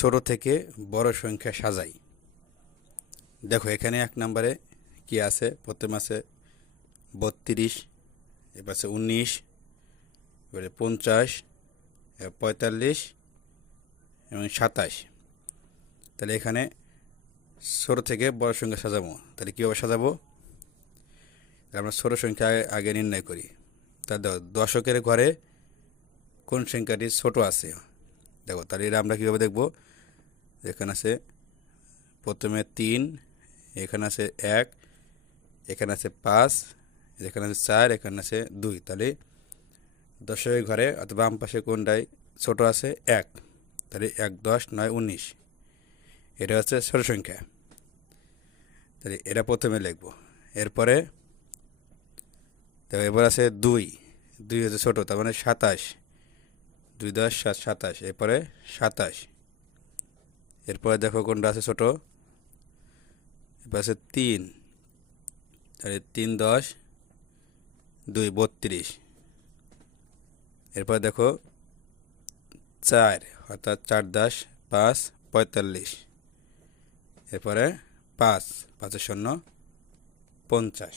ছোট থেকে বড় সংখ্যা সাজাই। দেখো, এখানে এক নম্বরে কি আছে? প্রথম আছে বত্রিশ এবার আছে উনিশ, এবারে পঞ্চাশ পঁয়তাল্লিশ এবং সাতাশ। তাহলে এখানে ছোট থেকে বড় সংখ্যা সাজাবো। তাহলে কীভাবে সাজাবো? আমরা ছোট সংখ্যা আগে- নির্ণয় করি। তা দশকের ঘরে কোন সংখ্যাটি ছোট আছে? দেখো, তাহলে এটা আমরা কীভাবে দেখব? এখানে আছে প্রথমে তিন, এখানে আছে এক, এখানে আছে পাঁচ, এখানে আছে চার, এখানে আছে দুই। তাহলে দশকের ঘরে অথবা বাম পাশে কোনটায় ছোট আছে এক। তাহলে এক, দশ, নয়, উনিশ। এটা হচ্ছে ছোট সংখ্যা। তাহলে এটা প্রথমে লিখব। এরপরে দেখো এবার আছে দুই। দুই হচ্ছে ছোটো, তার মানে সাতাশ। দুই, দশ, সাত, সাতাশ। এরপরে সাতাশ। এরপরে দেখো কোনটা আছে ছোট। এরপর আছে তিন। তাহলে তিন, দশ, দুই, বত্রিশ। এরপর দেখো চার, অর্থাৎ চার, দশ, পাঁচ, পঁয়তাল্লিশ। এরপরে পাঁচ পাঁচের শূন্য, পঞ্চাশ।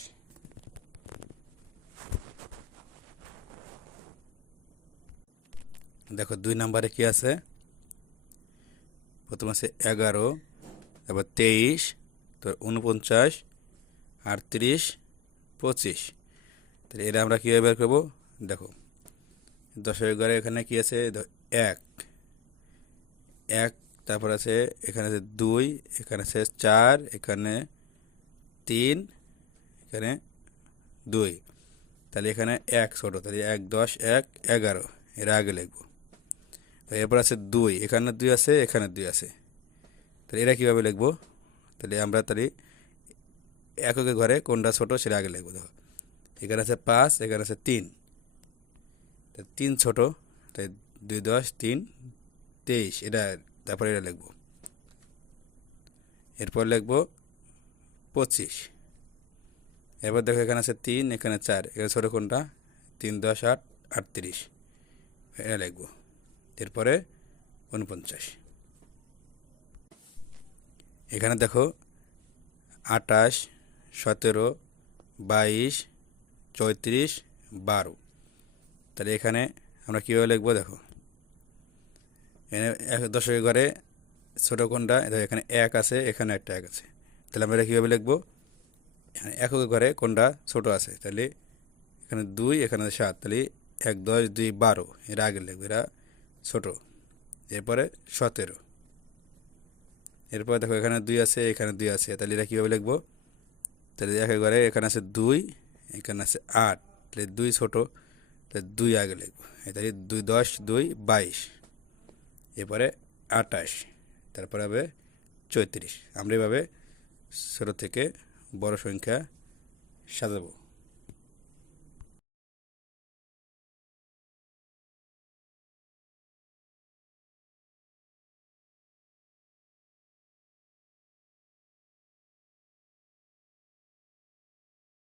দেখো দুই নম্বরে কি আছে? প্রথম আছে এগারো তারপর তেইশ, তো উনপঞ্চাশ আটত্রিশ, পঁচিশ। তাহলে এটা আমরা কীভাবে বের করব? দেখো, দশের ঘরে এখানে কি আছে? এক। এক, তারপর আছে, এখানে আছে দুই, এখানে আছে চার, এখানে তিন, এখানে দুই। তাহলে এখানে এক ছোটো, তাহলে এক, দশ, এক, এগারো। এর আগে লিখব। তো এরপর আছে দুই। এখানে দুই আছে, এখানে দুই আছে। তাহলে এরা কীভাবে লিখব? তাহলে আমরা তাহলে এককের ঘরে কোনটা ছোটো সেটা আগে লিখব, দেখো। এখানে আছে পাঁচ, এখানে আছে তিন। তিন ছোট তাই দুই দশ, তিন, তেইশ। এটা তারপরে এটা লিখব। এরপর লিখব পঁচিশ। এরপর দেখো এখানে আছে তিন, এখানে চার। এখানে ছোটো কোনটা? তিন দশ আট, আটত্রিশ। এটা লিখব। এরপরে উনপঞ্চাশ এখানে দেখো আটাশ সতেরো, বাইশ, চৌত্রিশ, বারো। তাহলে এখানে আমরা কীভাবে লিখব দেখো? এখানে এক দশকের ঘরে ছোটো কোনটা এখানে এক আছে, এখানে একটা এক আছে। তাহলে আমরা কীভাবে লিখব? এখানে এককের ঘরে কোনটা ছোট আছে, তাহলে এখানে দুই, এখানে সাত, তাহলে এক, দশ, দুই, বারো। এর আগে লিখব, এরা ছোটো, এরপরে সতেরো। এরপরে দেখো এখানে দুই আছে, এখানে দুই আছে, তাহলে এটা কীভাবে লিখব? তাহলে একের ঘরে এখানে আছে দুই, এখানে আছে আট, তাহলে দুই ছোটো, তাহলে দুই আগে লিখব। তাহলে দুই দশ, দুই বাইশ, এরপরে আটাশ, তারপরে হবে চৌত্রিশ। আমরা এভাবে ছোটো থেকে বড় সংখ্যা সাজাবো।